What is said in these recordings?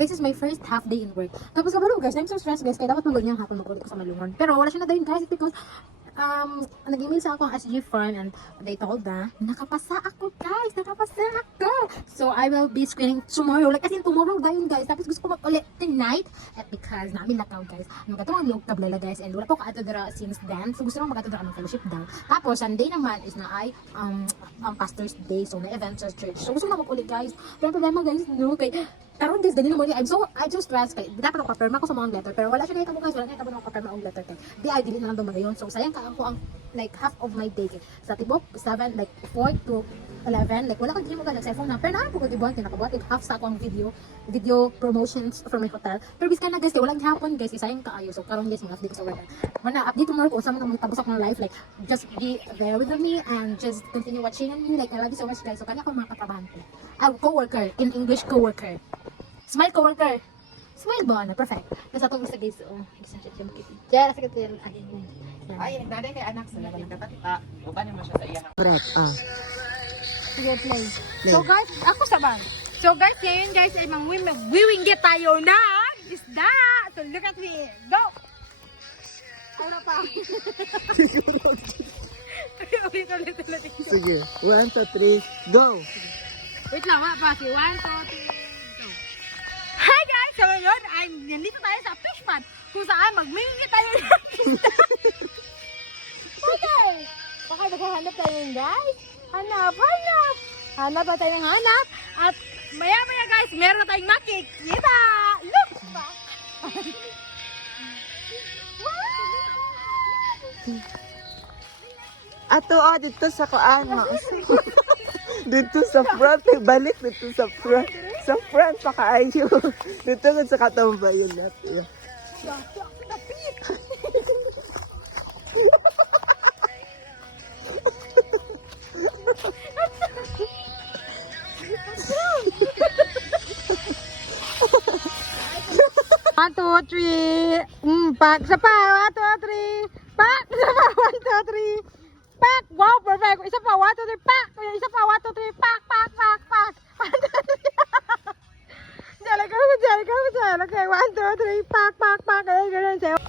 This is my first half day in work. Tapos kabalo guys, I'm so stressed guys, kaya dapat mag niyang hapon mag-ulit ko sa Malungon. Pero wala siya na dayon guys because nag-email sa ako ang SG firm and they told na nakapasa ako guys, nakapasa ako. So I will be screening tomorrow, like as in tomorrow dayon guys. Tapos gusto ko mag-ulit tonight at because namin lakaw guys. Magkatong ang log tablala guys and wala po ka ato dira since then. So gusto ko magkatong dira ang fellowship daw. Tapos Sunday naman is na ay pastor's day, so na event sa church. So gusto ko mag-ulit guys. Pero ang problema guys, no, kay karon guys, ganun mo I'm so stressed kay dapat ako papirma ko sa mga letter pero wala siya kahit guys, wala kahit ako papirma ang letter kay di ay dili na lang daw magayon. So sayang ka ako ang like half of my day kay sa tibok 7 like 4 to 11 like wala kang mo nag cellphone na pero na ko gibuhat kinakabuhat half sa akong video promotions for my hotel pero bis na guys kay wala gihapon guys sayang kaayo. So karon guys mga update sa work mana update tomorrow kung sa mga tabos akong life like just be there with me and just continue watching me like I love you so much guys. So kanya ko mga katrabahan ko coworker in English coworker. Smile coworker. Smile ba na perfect. Kasi atong isa guys, isa siya siya makiti. Kaya sa katil agin mo. Ay, naday kay anak sa laban dapat uban mo siya sa iya. Correct. Sige, play. So guys, ako sabang. So guys, ngayon guys ay mag-wiwinggit tayo na isda. So look at me. Go! Ano pa? Ulit. Sige, 1, 2, 3, go! Wait lang, wala pa. 1, 2, 3, go. Hi guys! So ngayon, nandito tayo sa fish pond kung saan magmimili tayo ng isda. Okay! Baka maghahanap tayo ng guys. Hanap! Hanap na tayo ng hanap. At maya guys, meron na tayong makikita. Look! Ato dito sa kuan. Dito sa front, balik dito sa front. Sa front pa kaayo. Dito sa katambayan natin. One, two, three. Pak. Isa pa. 1, 2, 3. Pak. Isa pa. 1, 2, 3. Pak. Wow, perfect. Isa pa. 1, 2, 3. Pak. Isa pa. 1, 2, 3. Pak. 1, 2, 3. Jalan. Okay, 1, 2, 3. Pak. Ganun sa'yo.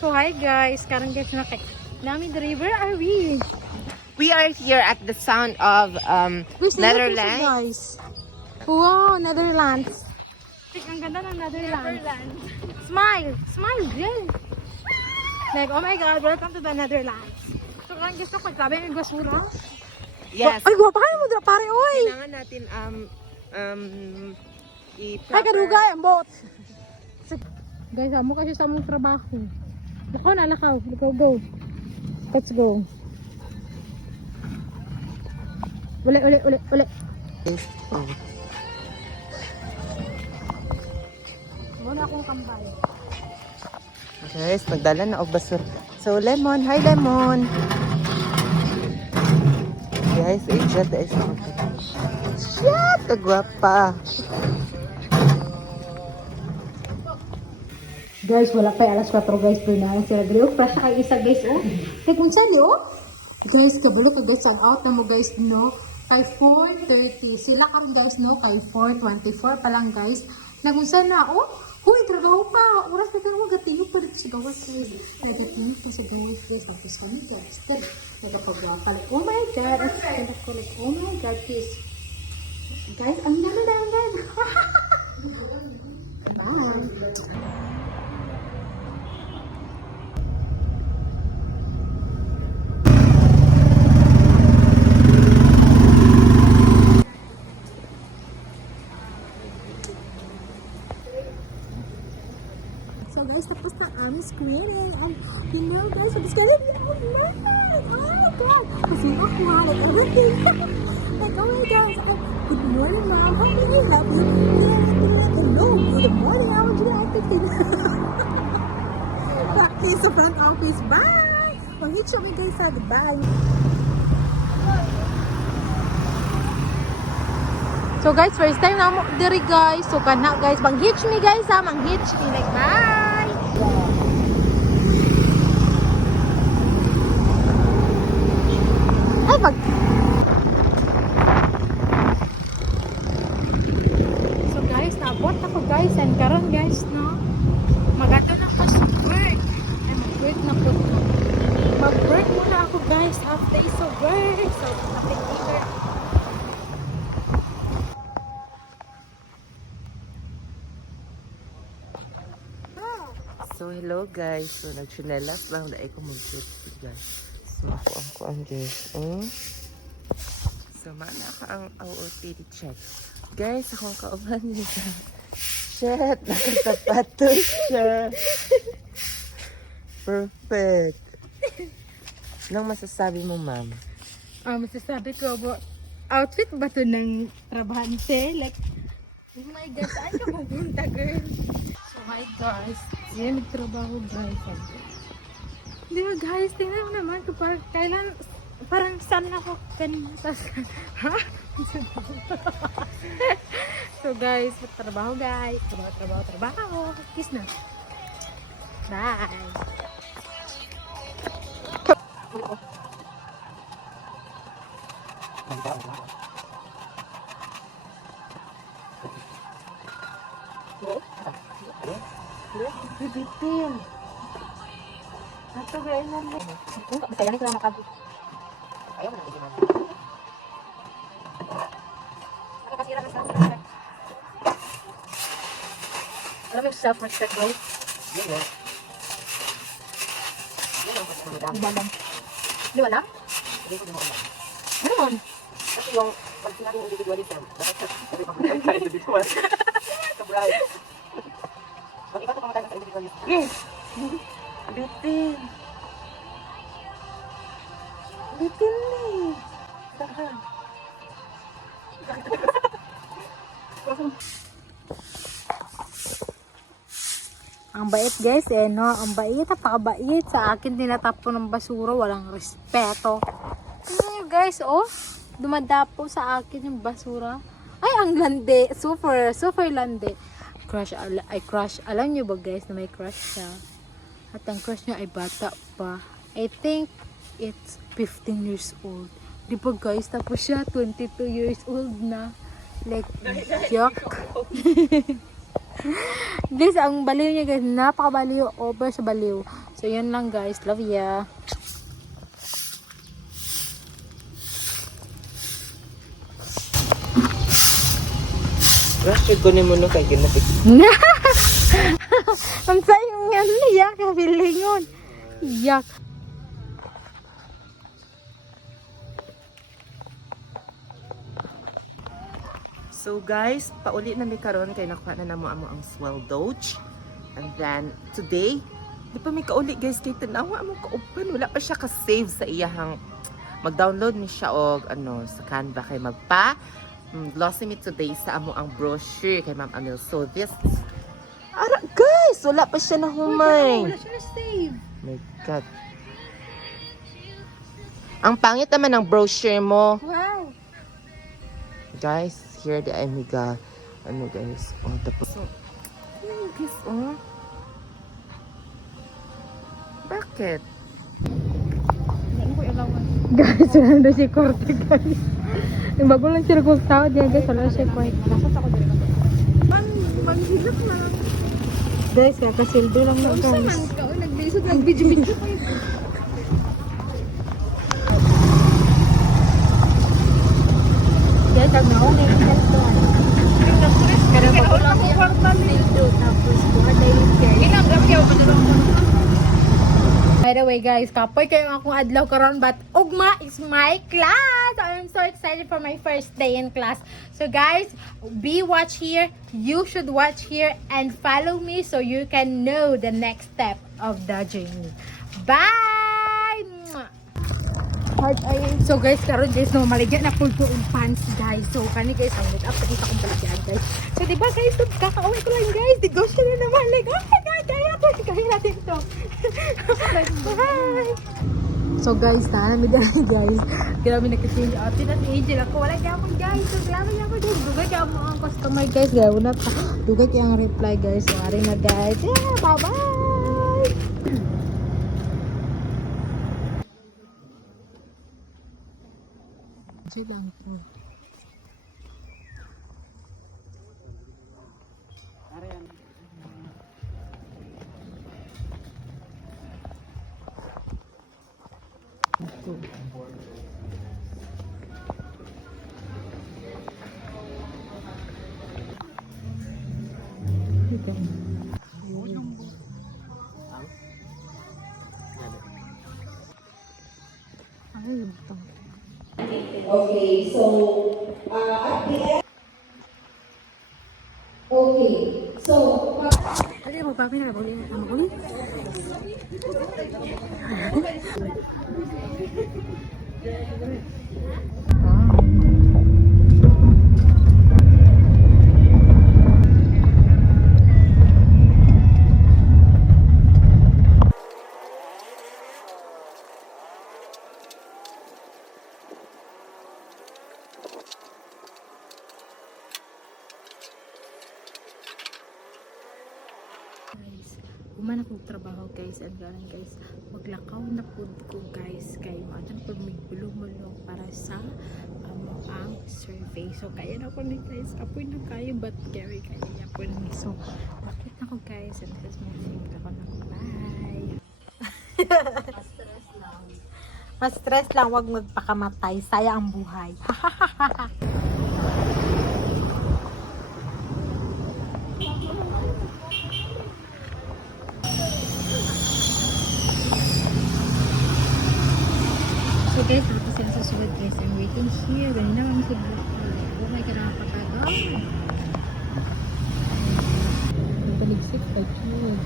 So, hi guys. Karang guys namin the river are we? We are here at the sound of Netherlands. Guys. Wow, Netherlands. Ang ganda ng Netherlands. Smile, girl. Like, oh my God, welcome to the Netherlands. So, kung gusto ko, grabe yung basura. Yes. Ay, guwapa kayo mo dira, pare, oy. Kailangan natin Ay, karugay, ang bot. Guys, amo kasi sa mong trabaho. Lakaw. Go. Let's go. Uli. Muna akong kambal. Guys, magdala na og basura. So, Lemon. Hi, Lemon. Guys, Asia, guys. Shit, kagwapa. Guys, wala pa alas 4 guys pero na sila grill fresh kay isa guys Kay kung saan guys, kabulo ka guys ang out na mo guys no kay 4:30 sila karon guys no kay 4:24 pa lang guys. Nagunsa na huy trabaho pa. Oras pa mo gatingo pa dito sa gawas guys. Gatingo sa gawas guys tapos kami guys. Nagapagwapa like oh my god, oh my god kiss. Guys, ang ganda. Bye. So guys, tapos na ang screening. And you know guys, what is gonna be oh my god. Kasi ako like everything. Like oh my gosh. Good morning mom. How can I help you? No, good morning. I want you to act 15. Practice sa front office. Bye. Pag-hit show me guys sa bye. So guys, first time na mo diri guys. So kana guys, mang-hitch me guys ha, mang-hitch me like bye. Ay pag. So guys, naabot ako guys and karon guys, no? Magato na ko sa work. Ay, mag-work na po. Mag-work muna ako guys. Half day sa work. So, nothing later. So, hello guys. So, nagchinelas lang na ako mag-shoot guys. So, ako ang kuan guys. So, mana ka ang OOTD check. Guys, akong kauban niya. Shit, nakasapatos siya. Perfect. Anong masasabi mo, ma'am? Masasabi ko, outfit ba to ng trabahante? Like, oh my God, saan ka pupunta, girl? So, hi guys. Yan, nagtrabaho guys. Di ba guys, tingnan mo naman kung parang saan ako kanina. Ha? So guys, trabaho guys. Trabaho. Kiss na. Bye. Bibitin. Ato gaya na lang. Masaya na ko na makabit. Ayaw mo na ito na. Nakakasira ka sa akin. Alam mo yung self-respect, right? Yun. Iba lang. Di wala? Ano man? Kasi yung pag sinabing individualism, dapat sabi pa kung tayo individual. Sobray. Pag iba ito pamatay sa individualism. Yes! Bitin! Bitin ni! Saan? Ang bait guys no? Ang bait, napakabait. Sa akin tinatapon ng basura, walang respeto. Tingnan nyo guys, dumadapo sa akin yung basura. Ay, ang landi. Super landi. Crush. Alam nyo ba guys na may crush siya? At ang crush niya ay bata pa. I think it's 15 years old. Di ba guys? Tapos siya 22 years old na. Like, yuck. Guys, ang baliw niya guys, napakabaliw, over sa baliw. So, yun lang guys. Love ya. Rashid ko ni mo no kay ginapit. Ang sayang nga niya, kabilingon. Yak. So guys, pauli na mi karon kay nakuha na namo ang swell doge. And then today, di pa mi kauli guys kay tanawa mo ka-open, wala pa siya ka-save sa iyahang mag-download ni siya og sa Canva kay glossy me today sa amo ang brochure kay Ma'am Amil. So this ara guys, wala pa siya na humay. Wala siya na-save. My God. Ang pangit naman ng brochure mo. Wow. Guys, here the Amiga. Guys. Tapos. Guys, Bakit? Guys, wala na siya korte guys. Yung bago lang siya nagkustawad yan guys, wala siya kwait. Manghilap na. Guys, kakasildo lang na guys. Nag-video. Guys, ang naon yung health. Kaya bago lang siya sildo. Tapos, buha dahil by the way guys, kapoy kayo akong adlaw karon, but ugma is my class. I'm so excited for my first day in class. So guys, watch here. You should watch here and follow me so you can know the next step of the journey. Bye! Heart eye. So guys, karon guys, no, maligyan na po yung pants guys. So kani guys, ang make up kita kong paligyan guys. So diba guys, kakauwi ko lang guys. Negosyo na naman. Like, oh my God, kaya natin to. Bye! So guys, namin dyan guys. Grabe nagka-change outfit at Angel ako. Wala kaya ako guys. So grabe niya ako guys. Dugay kaya mo ang customer guys. Gawin na pa. Dugay kaya ang reply guys. So ari na guys. Yeah, bye-bye! Angel lang po. Arian. Ay, butang. Okay, so at the end. Okay, so Ay, magpapi na. Maguli. Guys, human akong trabaho guys, and galing guys, maglakaw na food ko guys, kay maatan po may bulong-bulong para sa ang survey. So kaya na ko ni guys, apoy na kayo but carry kaya niya po ni. So bakit na ko guys, and this is my thing ako na ko. Bye! Mas stress lang, wag magpakamatay. Saya ang buhay. So guys, tapos yung susunod guys, I'm waiting here. Ganun na ang siguro. Oh my God, nakapagawa. Nagpaligsik pa cute.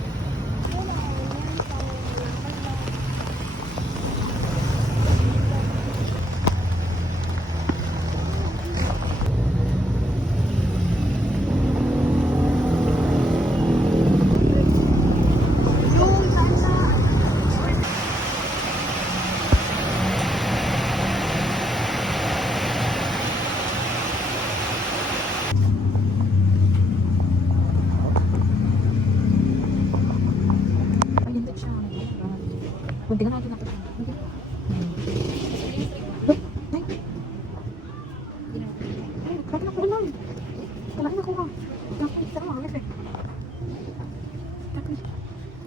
Ay, hindi siya. Kunti na natin ako. Ay! Ay, grabe na ko lang. Kalahin ako ha. Nakakita ka naman, hanap eh.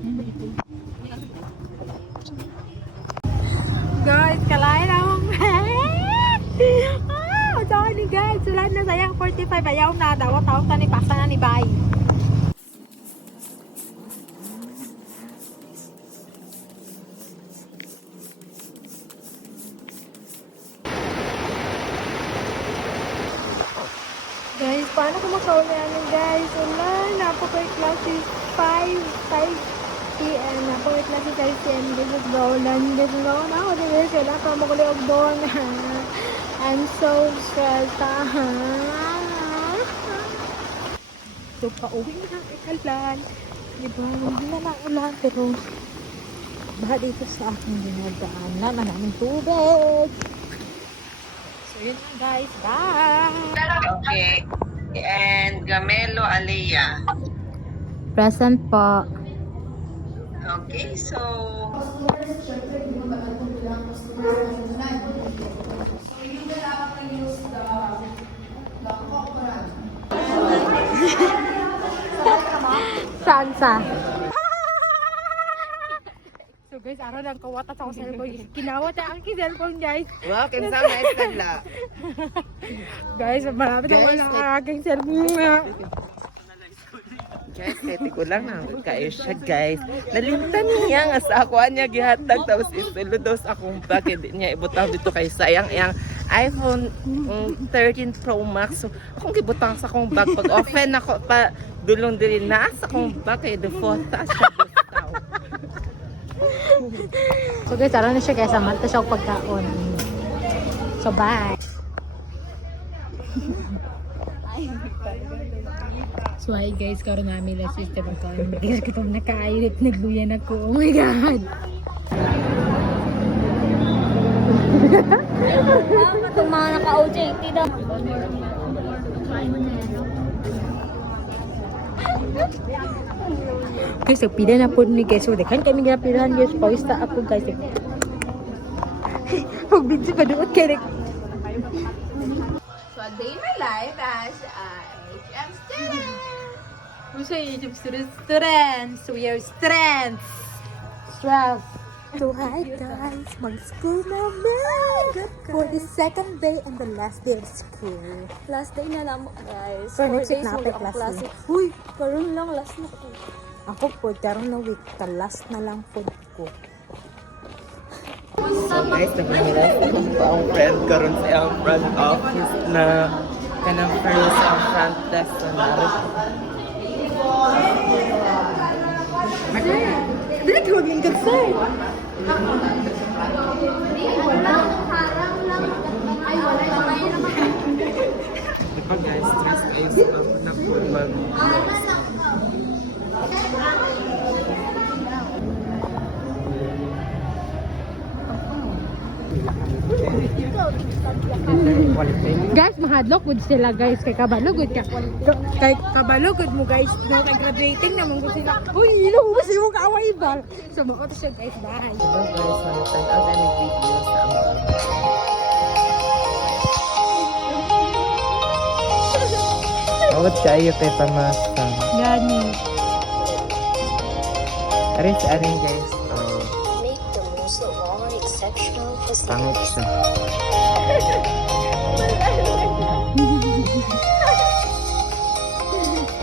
Yan ba ito? Guys, kalahin akong sorry guys, sulat na sayang 45. Ayaw na, dawat-tawag na ni pasa na ni Bay. Guys, paano ko makauli namin guys? Wala, napo-court klase 5 p.m. Napo-court klase 5 p.m. This is Roland. This is Roland. Ako din guys, wala ka makuli og doon. I'm so stressed. So, pauwi na ang ikalan. Diba, hindi na naulan, pero baha dito sa aking dinadaanan na namin tubig. So, yun na guys. Bye! Okay, and Gamelo Alea. Present po. Okay, so Sansa. So guys, araw lang kawata sa akong cellphone. Kinawat na ang cellphone guys. Wow, kinsa na isla. Guys, marami na wala ang aking cellphone. Guys, kaya ko lang na kayo siya guys. Nalimtan niya nga sa ako niya gihatag tapos isulo daw sa akong bag. Hindi niya ibutang dito kay sayang yung iPhone 13 Pro Max. So akong gibutang sa akong bag. Pag open ako pa dulong diri na sa akong bag kay default sa gustaw. So guys, araw na siya guys. Amanta siya og pagkaon. So bye. So hi guys, karon namin last system ang kaon. Kasi kita nakaayit, nagluyan ako. Oh my God! Itong mga naka-OJT daw. Guys, so pila na po ni guys. So, dekan kami ginapilahan guys. Pawista ako guys. Pag-video pa doon kaya So, a day in my life as a HM student. we say YouTube students. We are strengths. Stress. So hi guys, mag-school na for the second day and the last day of school. Last day na lang guys. So, 4 next week days na mo ako, ang class klase. day. Uy, karon lang last na ko. Ako po, karon na week, last na lang po ko. So guys, nagmimilas pa ang friend karon sa ang front office na kanang first ang front desk na Dili ko maging sir. Diba guys, stress kayo sa ako na po mag Guys, mahadlok gud sila guys kay kabalo gud ka. Kay kabalo gud mo guys. No kay graduating na mong sila. Uy, ilubos mo kaaway bal. So mo to siya guys, bye. Diba guys, manatan ang dami video sa mga Awat kayo kay Pamasa. Gani. Arin sa arin guys. Make the most of our exceptional Pangit siya.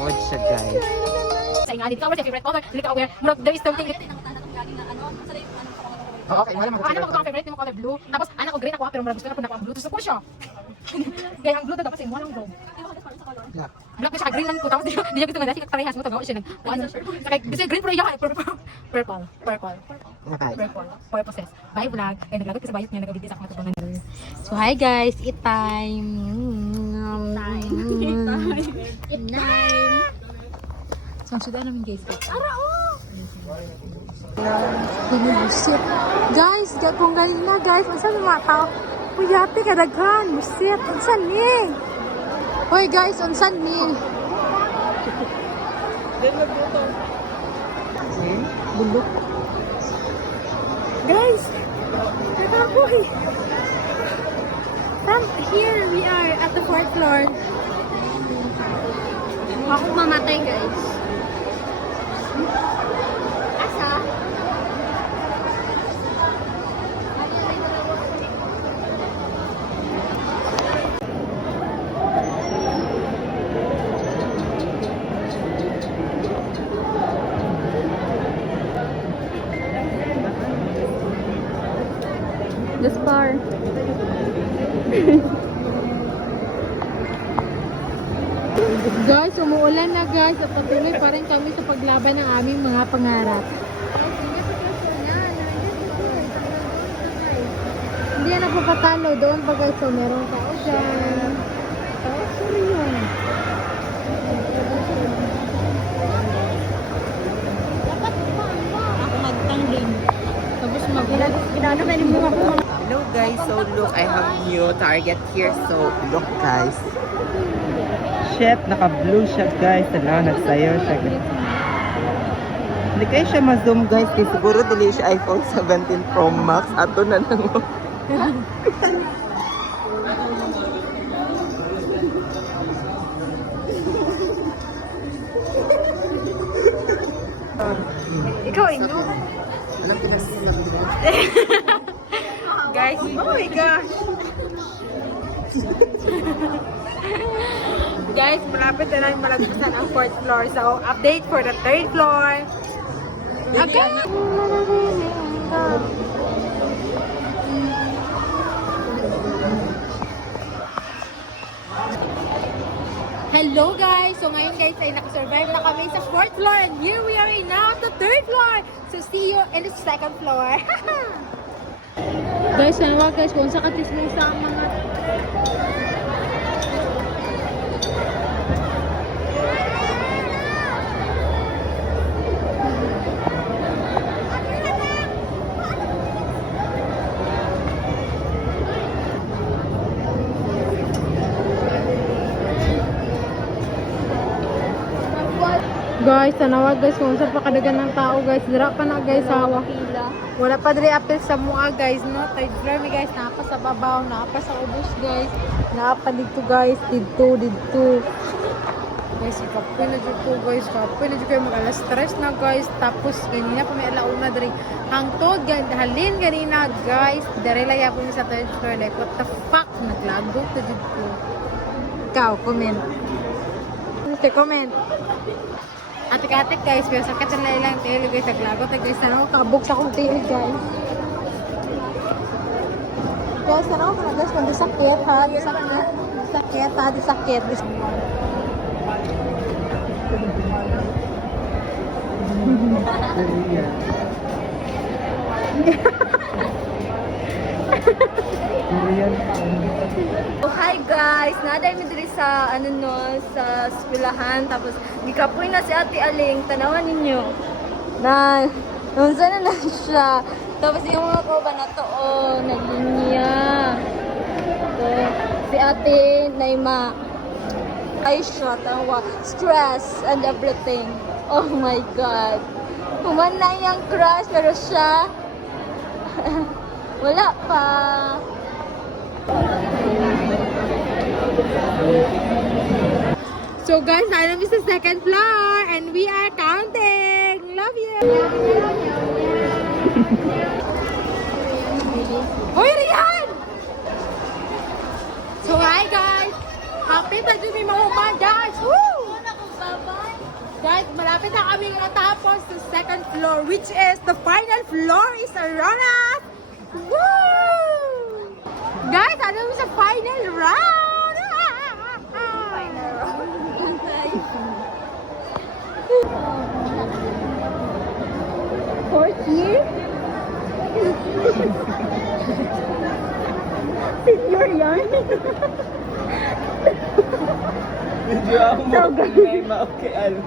Awat siya guys. Sa nga dito, what's your favorite color? Dili ka aware. Murag, there is something. Oh, okay, wala Anak ko ang favorite mo color blue. Tapos anak ko green ako pero murag gusto na po na ang blue. Gusto ko siya. Kaya ang blue daw kasi mo lang daw. Black siya green lang ko tapos di niya gusto nga dahil parehas mo tagaw siya nag. Kaya gusto green pero yahay purple. Purple says. Bye vlog. Kaya naglagot kasi bayot niya nag-video sa akong matutunan. So hi guys, eat time. Eat time. So ang sudan namin guys. Bullshit. Guys, kung galing na guys, unsan yung mga tao? Puyati ka daghan, bullshit. Unsan ni? Hoy guys, unsan ni? Bulok. Guys, nakapoy. From here we are at the 4th floor. Ako mamatay guys. Asa? This far. Guys, umuulan na guys at patuloy pa rin kami sa paglaban ng aming mga pangarap. Hindi yan napapatalo doon pa guys. So meron tao dyan. Tao, sorry yun. Ako magtangling. Tapos ginano ba mo ako? Hello guys, so look, I have new target here. So look guys. Shit, naka-blue siya guys. Ano, nagsayo siya guys. Hindi kayo siya ma-zoom guys. Kasi siguro dili siya iPhone 17 Pro Max. Ato na lang. Ikaw, ino. Guys, oh my gosh. Guys, malapit na lang malagpusan ang 4th floor. So, update for the 3rd floor. Okay. Hello guys! So ngayon guys ay nakasurvive na kami sa 4th floor and here we are now at the 3rd floor. So see you in the 2nd floor. Guys, nawa guys kung sa katis mo sa mga guys, tanawag guys kung saan pa kadagan ng tao guys. Dira pa na guys hawa. Wala pa diri apil sa mua guys, no? Third floor mi guys, napa sa babaw, napa sa ubos guys. Napa dito guys, dito. Guys, ikapoy na dyan po guys. Kapoy na dyan kayo mag-alas stress na guys. Tapos ganyan pa may alauna dari. Hangtod, halin ganina guys. Dari laya po sa third floor. Like, what the fuck? Naglago to dyan po. Ikaw, comment. Comment. Atik-atik guys. Pero sakit na ilang tail guys. Naglago to guys. Sana ako kabog sa akong tail guys. Guys, sana ako na guys. Kung disakit ha. Disakit ha. Disakit. Oh, hi guys! Naday mi diri sa sa eskwelahan tapos gikapoy na si Ate Aling. Tanawan ninyo. Na unsa na siya. Tapos yung mga kauban na to naglinya. So, si Ate Naima ay siya tawa stress and everything. Oh my god. Human na yung crush pero siya wala pa. So guys, I'm sa second floor and we are counting. Love you. Hoy, Rian! So hi guys. Happy pa dyan may mahuman guys. Woo! Guys, malapit na kami natapos sa second floor which is the final floor is around us. Woo! Guys, ano mo sa final round? Final round. Fourth year? Senior yan? Medyo ako mo na maokean.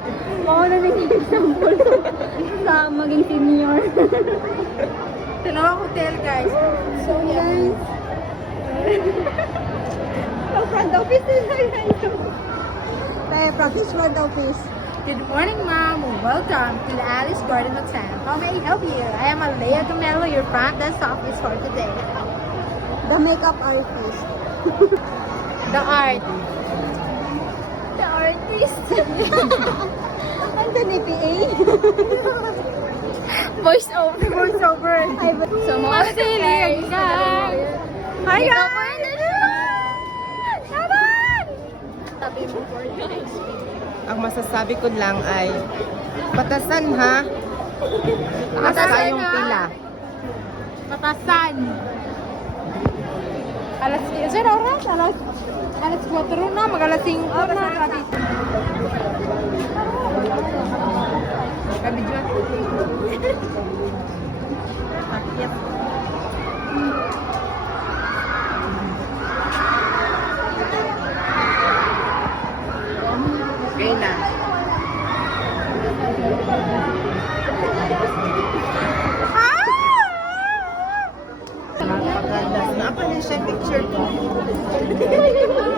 Ako na naging example sa maging senior. Dalawang hotel guys. So guys, front office na yun. Tayo, practice front office. Good morning, Mom. Welcome to the Alice Garden Hotel. How may I help you? I am Alea Camelo, your front desk office for today. The makeup artist. The art. The artist. Anthony PA. Voice over. Voice over. So mga Guys. Hi guys! Tabi mo for guys. Ang masasabi ko lang ay patasan ha. Taas Patasan kayong ha. pila. Patasan. Alas 10 oras? Alas 4 na. Mag-alas 5 na. Gabi dyan. Akit. Okay na. Napaganda. Napa niya siya picture ko.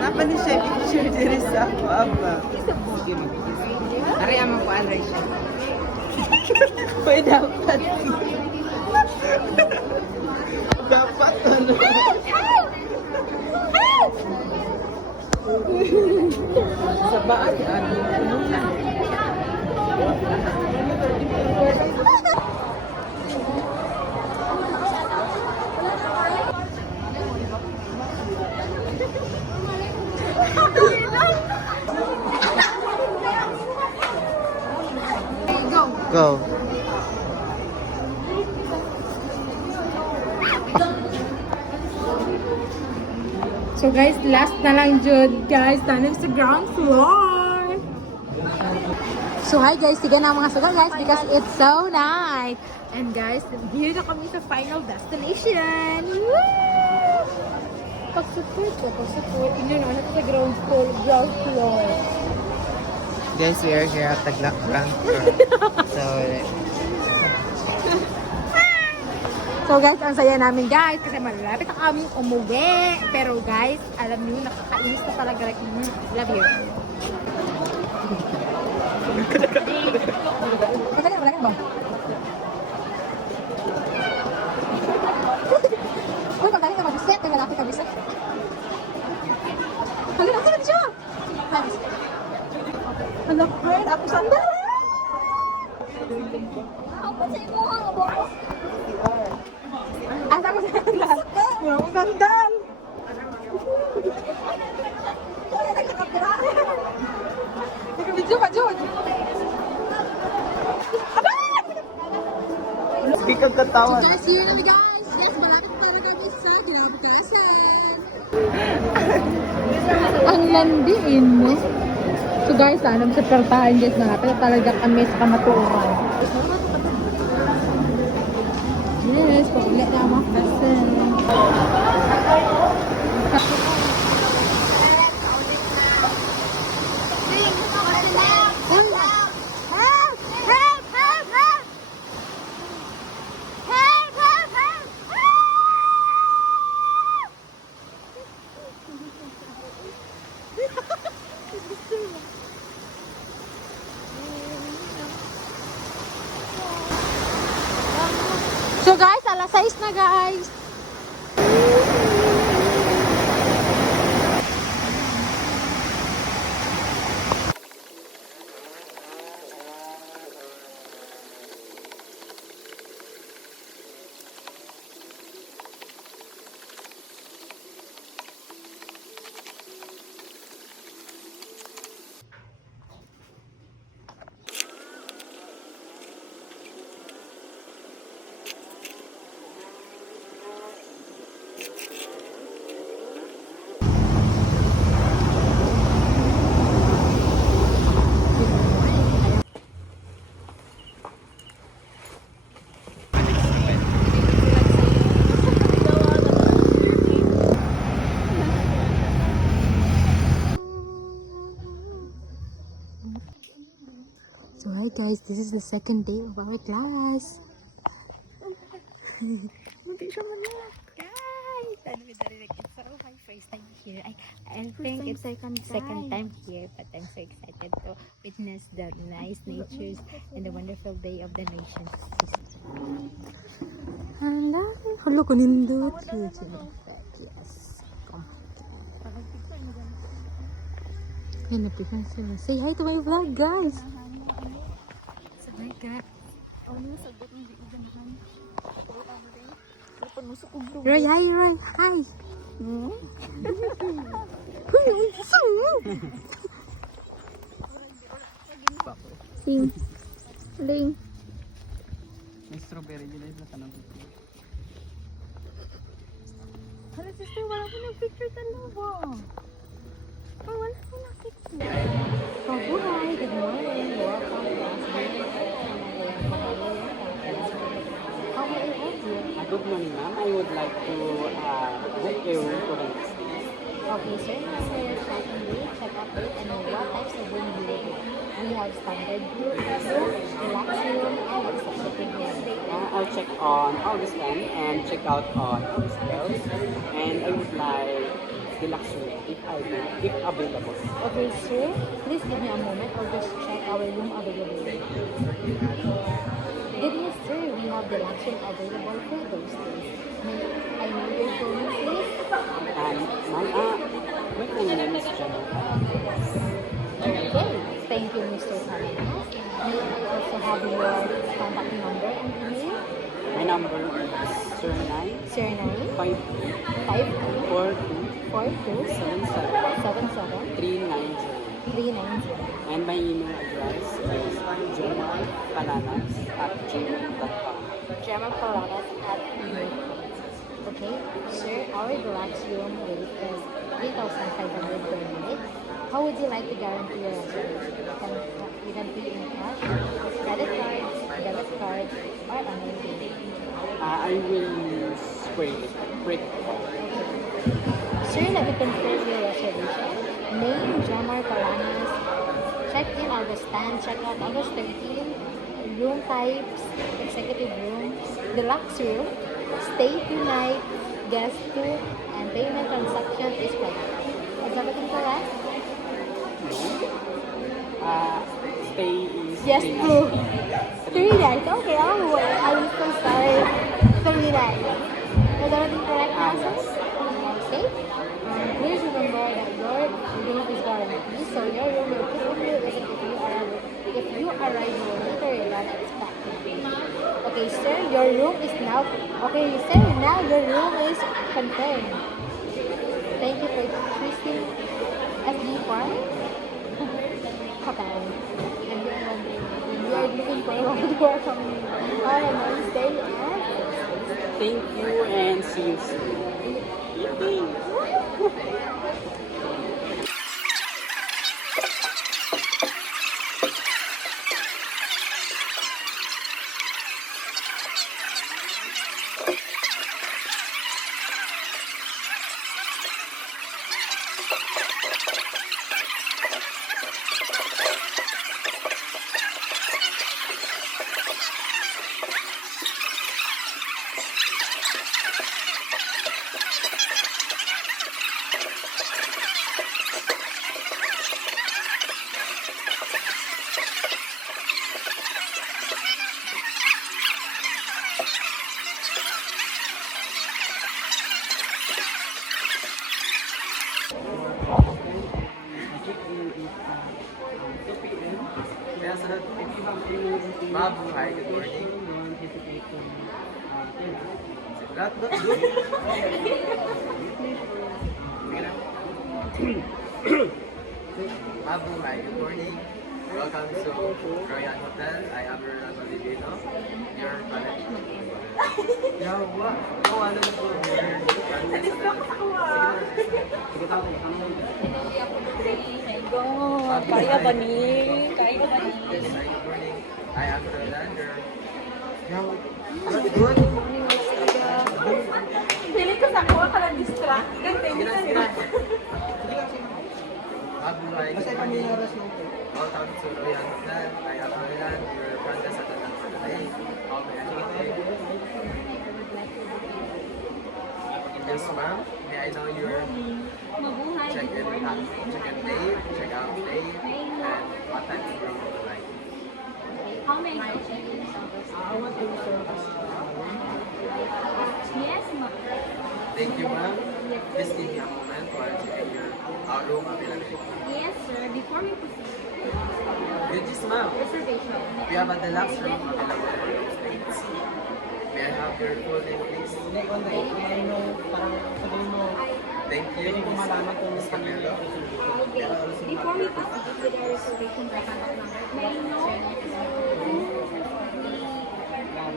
Napa niya siya picture diri sa ako, Aba. Ari, amang ko alay siya. Pwede dapat. Dapat ano. Sa baan ano. Go. So guys, last na lang dyan. Guys, tanong sa ground floor. So hi guys, sige na mga sugal guys because it's so nice. And guys, here na kami sa final destination. Woo! Pag-support ko, pag-support. Inyo naman ito sa ground floor. Guys, we are here at the ground floor. So guys, ang saya namin guys kasi malapit na kaming umuwi. Pero guys, alam niyo, nakakainis na talaga. Love you. Uy, pagdating na mag-set, may malapit kami set. Halina, halina siya! Tapos sandal. Ako sa imo ang abo. Asa ko sandal? Wala ko sandal. Video ka, Jod. Hindi kang katawan. Guys, here na guys. Yes, malapit para kami sa kinabukasan. Ang landiin mo. So guys, sana sa pertahan guys na natin talaga kami sa kamaturan. Yes, paulit na mga person. So guys, alas 6 na guys. So hi guys, this is the second day of our class. Guys, ano with the it's so my first time here. I think it's second time here, but I'm so excited to witness the nice natures and the wonderful day of the nations. Hala, halo ko nindot. Yes. Come. Yan, napikan sila. Say hi to my vlog, guys. So my God. Oh, nasagot ng ganahan. Roy, hi, Roy. Hi. Sing. Ling. May strawberry din na tanong. Hala, sister, wala ko ng picture sa lobo. Oh, wala ko nakita. Mabuhay. Good morning. Welcome to us. How may I help you? Good morning, ma'am. I would like to book a room for the next day. Okay, sir. Now for your check-in date, check-out date, and what types of room do you want? We have standard room, relax room, and executive room. I'll check on August 10 and check out on August 12. And I would like deluxe room if available. Okay, sir. Please give me a moment. I'll just check our room availability. Good news, sir. We have the lunch room available for those days. May I know your full name, please? And my full name is John. Okay. Thank you, Mr. Salinas. May I also have your contact number and email? My number is 09 Sir 9 52 42 42 77 390. 390. And my email address is jomarpalanas@gmail.com. GemmaParadas@email.com. Okay, sir, our deluxe room rate is 3,500 per night. How would you like to guarantee your reservation? You can pay in cash, credit card, debit card, or online payment. I will use credit card. Sir, let me confirm your reservation. Name, Jamar Palanas. Check-in August 10, check-out August 13. Room types, executive room, deluxe room, stay 2 nights, guest 2, and payment transaction is PayPal. Is everything correct? Stay is Yes, 3 true. nights. 3 nights. Okay, I'm so sorry. 3 nights. Is everything correct now, sir? Okay. Please remember that your room is guaranteed, so your room will keep with you even if you are if you arrive later than expected. Okay, sir, your room is now. Okay, sir, now your room is confirmed. Thank you for choosing SD Farm Hotel. And we are looking forward to welcoming you. Have a nice day and Thank you and see you soon. Mabuhay, good morning. Lahat ba? Mabuhay, good morning. Welcome to Royal Hotel. I am Ronaldo Livino, your manager. Yawa! Ano po? Kaya ba ni? Kaya ba ni? Good morning. I am Roland, your... Yawa! Good? Pilit ko sa kuha ka lang distract. Ganda yun na nila. Mabuhay, good morning. Welcome to Royal Hotel. I am Roland, your front desk attendant for today. How may I help you? Yes, ma'am. May I know your check-in date, check-out date, and what type of room would you like? how may I check in? Yes, ma'am. Thank you, ma'am. Please give me a moment while checking your room availability. Yes, sir. Before we proceed, Yes, ma'am. reservation. We have a deluxe room available for those dates. May I have your full name, please? Thank you, Miss Camilo. Okay. Before we proceed with the reservation reference number, may I know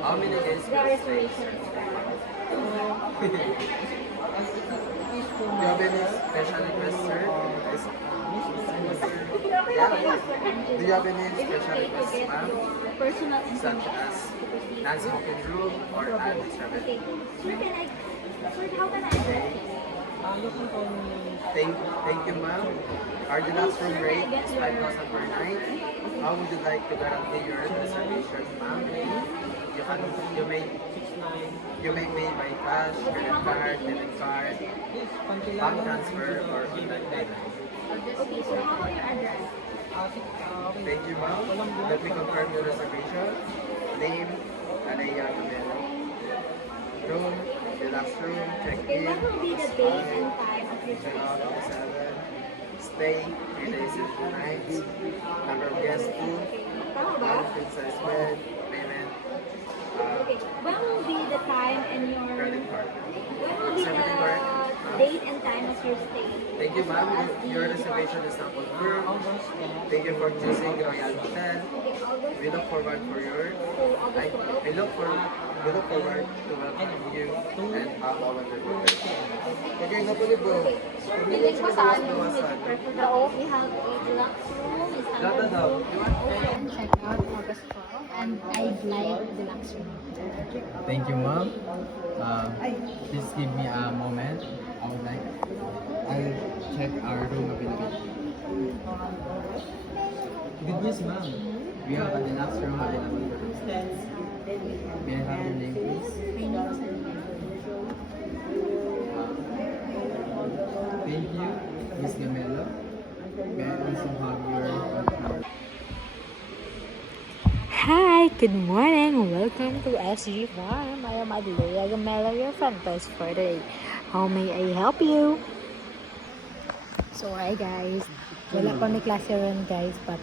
How many days the will you stay? reservation? Do you have any special requests, sir? Yeah. Do you have any special requests, ma'am? Personal Such as non-smoking room or non-travel? Okay. Sir, can I? Sir, how can I address this? Thank you, ma'am. Our deluxe room rate is 5,000 per night. How would you like to guarantee your reservation, ma'am? You may pay by cash, credit card, debit card, bank transfer, or online payment. Okay, so how about your address? Thank you, ma'am. Let me confirm your reservation. Name, Alea Camelo. Room, deluxe room, Okay, check-in, what will be the date and time of your check trip? out on 7. Stay 3 days and 2 nights. Number of guests 2. Tama ba? King size bed, payment, Okay, when will be the time and your... credit card. When will be Credit card. the date and time of your stay? Thank you, ma'am. Your reservation is now confirmed. Thank you for choosing Royal Hotel. Okay, August We look forward for your... to August 12. We look forward to welcoming you and have a wonderful day. Okay, na po ni bro. Piling ko saan yung perfect na we have a deluxe room, a Data standard daw. room, and check out August 12, and I'd like deluxe room. Thank you, ma'am. Please give me a moment. I'll check our room availability. Good news, ma'am. We have a deluxe room available for those days. May I have your name, please? Thank you, Miss Gamelo. May I also have your... Hi, good morning. Welcome to SG Farm. I am Adelia Gamelo, your front desk for today. How may I help you? So, hi guys. Wala pa may klase ron, guys, but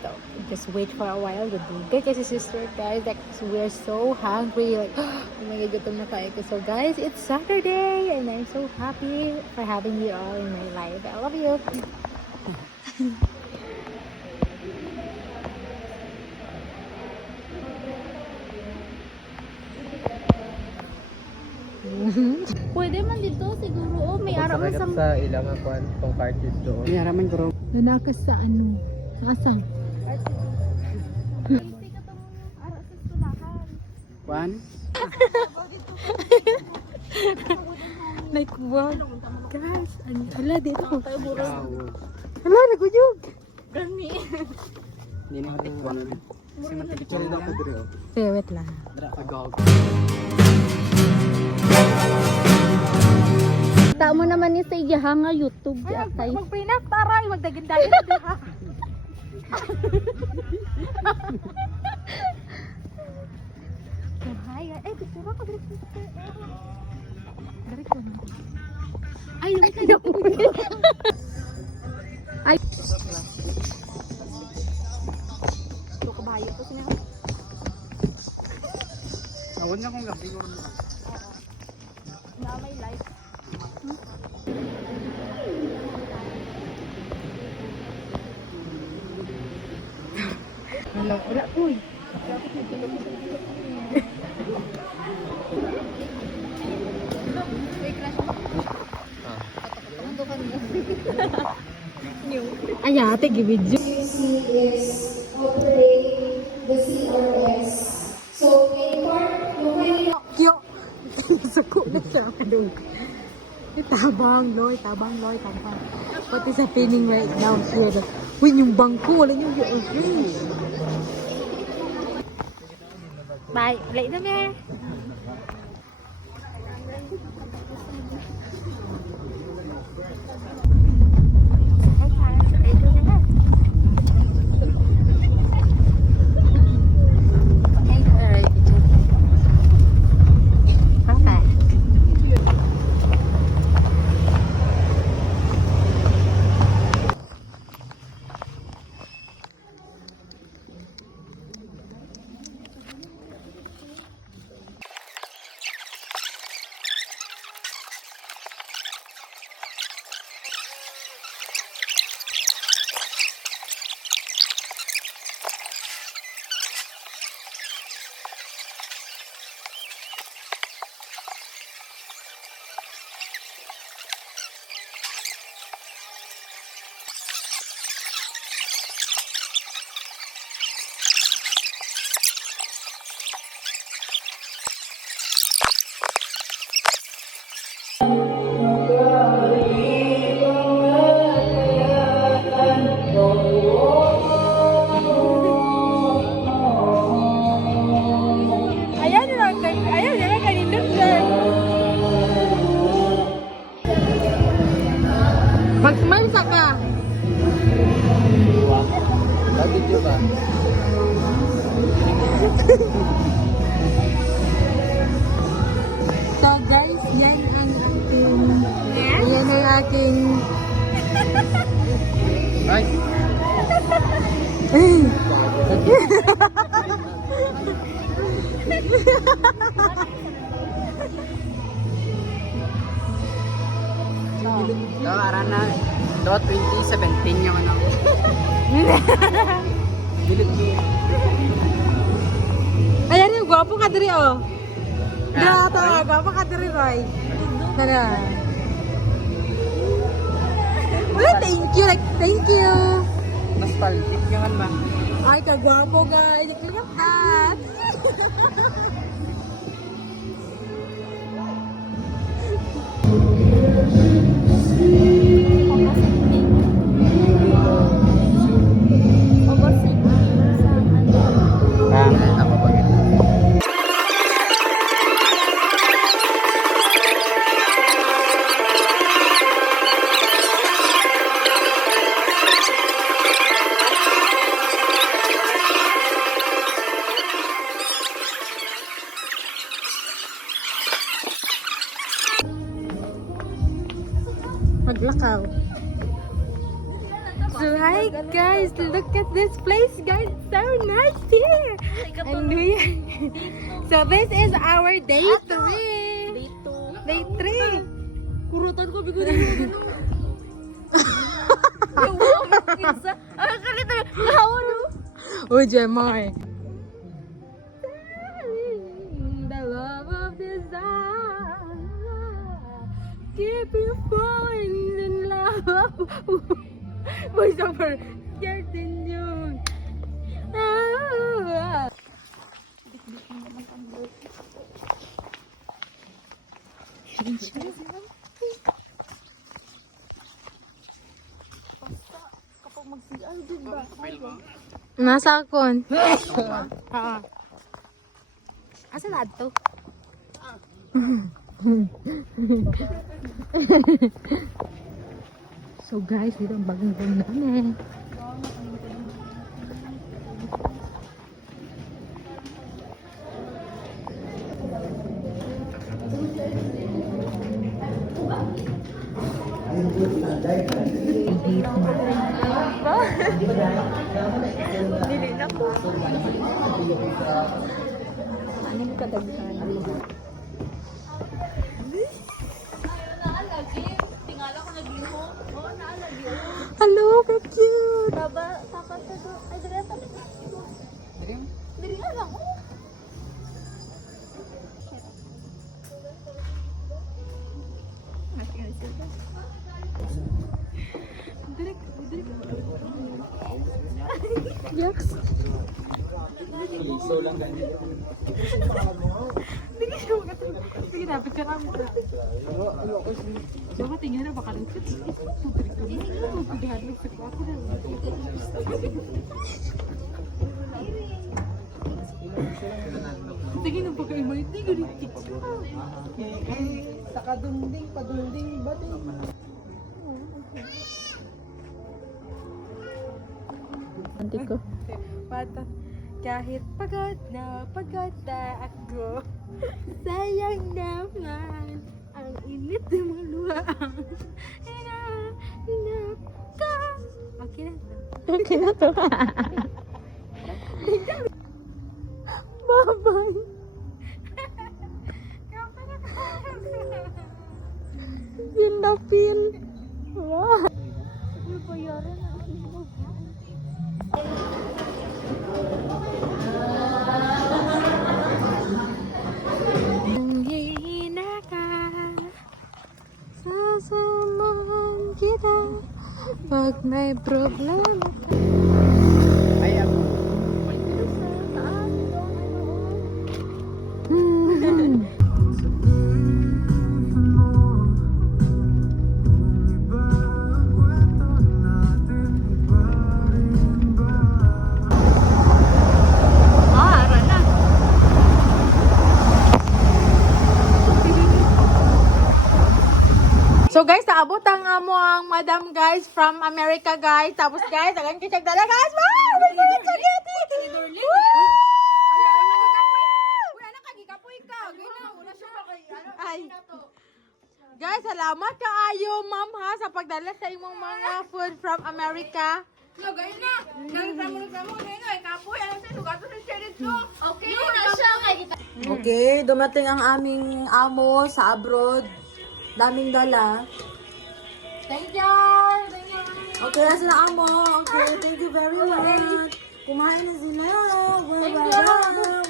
just wait for a while. Good kasi sister, guys, like, we're so hungry. Like, oh my God, gutom na tayo. So, guys, it's Saturday, and I'm so happy for having you all in my life. I love you. Pwede man dito siguro. Oh, may araw man sa... sa ilang akuan tong cartridge doon. May haraman ko rin. Nanakas sa ano? Asan? One. Like what? Guys, ala, dito ko. Wow. Ala, naguyog. Hindi na matikwan. Kasi matikwan na ako dito. Sige, wait lang. Agog. Ta mo naman ni sa iya nga YouTube yatay. Magpinak, taray. Magdagin-dagin na dito. Hi, eh, gusto ko dito. Dari ko na. Ay, lumit na daw. Ay. Ito kabayo ko sila. Awon na kong gabi ko rin. Na may life. Wala, wala po eh. Ay, ate, gibidyo. is operating the CRS. So, may part, yung may Kyo! Sako na siya. Ano? Itabang, Loy. Tabang. What is happening right now here? Uy, yung bangko. Wala yung orange. Bye. Late na, me. Magmansa ka. Bakit yun ba? So guys, yan ang aking... Yan ang aking... Ay! Araw na 2017 yung ano. Ayan yung gwapo ka diri, oh. Grato, gwapo ka diri, Roy. Tara. Well, thank you, like, thank you. Nostalgic yung ano ba? Ay, kagwapo, guys. Look at that. Ako ba yun? Maglakaw. So hi guys, look at this place guys, it's so nice here. And so this is our day 3. Day 3. Kurutan ko bigo din. Yung wow, kinsa. Ang kalito. Kahawa no. Oh, Jemar. The love of desire. Keep you falling in love. Voice over. Scared din yun. Nasa akon. Asa na to? So guys, dito ang bagong room namin. Dili na po. Anong kadaghan? Hello, how cute! Baba, tapat sa do. Ay, dili sa dili na lang. Yaks! Sige na, picture namin. So, tingin na baka rin. Tutrik ka na. Tutudihan mo sa kwako na. Tingin na baka imay. Hindi ganit TikTok. Sa kadunding, padunding, bato. Antik ko. Bata. Kahit pagod na ako, sayang naman ang init ng mga luhaan. Hinanap ka. Okay na to. Okay na to. Bye-bye. Pin na pin. Wow. Ano pa yaran na? Hihina ka, sasamahan kita pag may problema ka. So guys, naabot ang amo ang madam guys from America guys. Tapos guys, agan kitag dala guys. Wow! Spaghetti! Ay. Guys, salamat kaayo ma'am ha sa pagdala sa imong mga food from America. Okay, dumating ang aming amo sa abroad. Daming dala. Thank you! Okay, nasa na amo. Okay, thank you very much. Kumain na sila. Bye-bye.